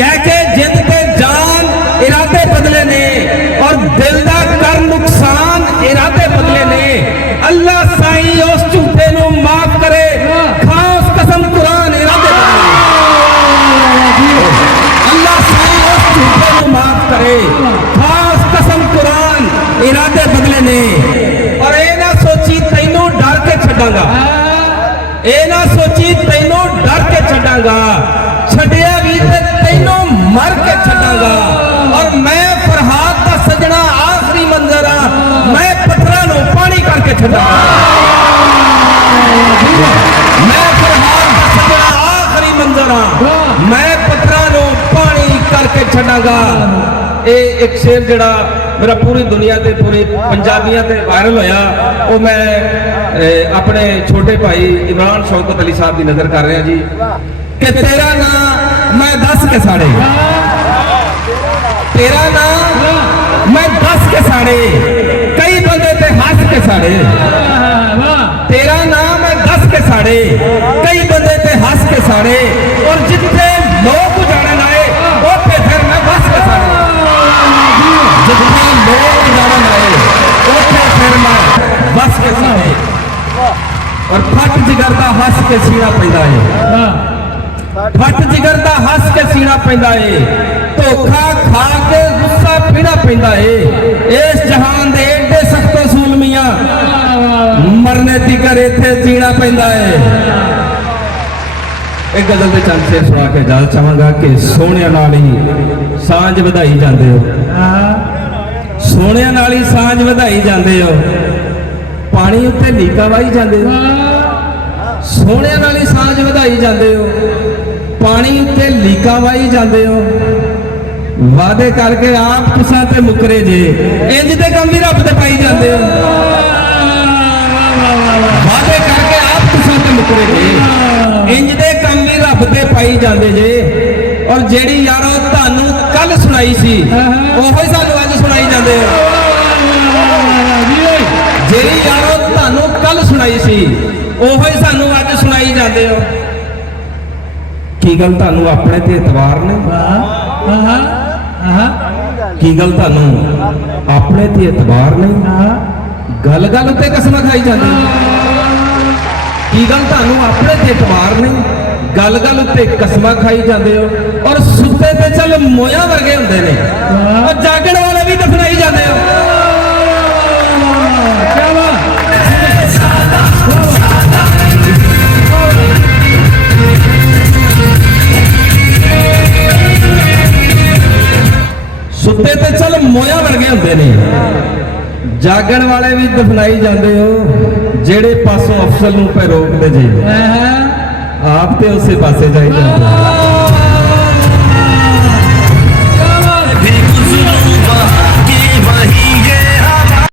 कह के जिद ते जान इरादे बदले ने और दिल दा कर नुकसान इरादे बदले ने। अल्लाह साईं उस झूठे नू माफ करे, खास कसम कुरान इरादे बदले। अल्लाह साईं उस झूठे नू माफ करे, खास कसम कुरान इरादे बदले ने। और ये ना सोची तैनू डर के छड्डांगा, ये ना सोची तैनू डर के छड्डांगा, छड्डिया भी ते तैनू मर के छड्डांगा। और मैं फरहाद दा सजना आखिरी मंजर आ, मैं पत्थरां नू पानी करके छड्डांगा। मैं फरहाद दा सजना आखिरी मंजर आ, मैं पत्थरां नू पानी करके छड्डांगा। ये एक शेर जड़ा मेरा पूरी दुनिया ते पूरी पंजाबियां ते वायरल होया, वो मैं अपने छोटे भाई इमरान शौकत अली साहब की नजर कर रहा जी कि तेरा नाम मैं दस के साड़े, तेरा नाम मैं दस के साड़े, कई बंदे ते हंस के साड़े। तेरा नाम मैं दस के साड़े, कई बंदे ते हंस के साड़े। और जिथे लोग उजाड़न आए उथे फिर मैं बस के साड़े, जिथे लोग उजाड़न आए उथे फिर मैं बस के साड़े। और फट जिगर दा हंस के सीना पैंदा है, फट जिगर दा हंस के सीना पैंदा है। धोखा खा के गुस्सा पीना पैंदा है। इस जहान दे एडे सख्त असूल मियां, मरने तिकर इत्थे जीना पैंदा है। एक गजल दे चंद शेर सुना के जा चाहांगा कि सोहणिया नाल ही सांझ वधाई जांदे हो, सोहणिया नाल ही सांझ वधाई जांदे हो, पानी उत्ते लीका वाही जांदे हो। सोहणिया नाल ही सांझ वधाई जांदे हो, पानी उत्ते लीका वाही जांदे हो। वादे करके आप तुसां ते मुकरे जे, इंज दे कम भी रब ते पाई जांदे हो। वादे करके आप तुसां ते मुकरे जे, इंज दे कम भी रब ते पाई जांदे जे। और जेड़ी यारो तानू कल सुनाई सी ओही सानू अज सुनाई जांदे हो। जेड़ी यारो तानू कल सुनाई सी ओही सानू अज सुनाई जांदे हो। की गल तानू अपने ते एतबार ने? की गल तानू अपने ते एतबार नहीं? गल गल उत्ते कसम खाई जांदे हो। की गल तानू अपने ते एतबार नहीं? गल गल उत्ते कसम खाई जांदे हो। और सुते ते चल मोया वर्गे हुंदे ने, और जागण वाले भी दफनाई जांदे हो। सुते ते चल मोया वर्गे हुंदे ने, जागण वाले भी दफनाई जाते हो। जेड़े पासों अफसल नूं पे रोकदे जे आप ते उसे पासे जाई जाते हो।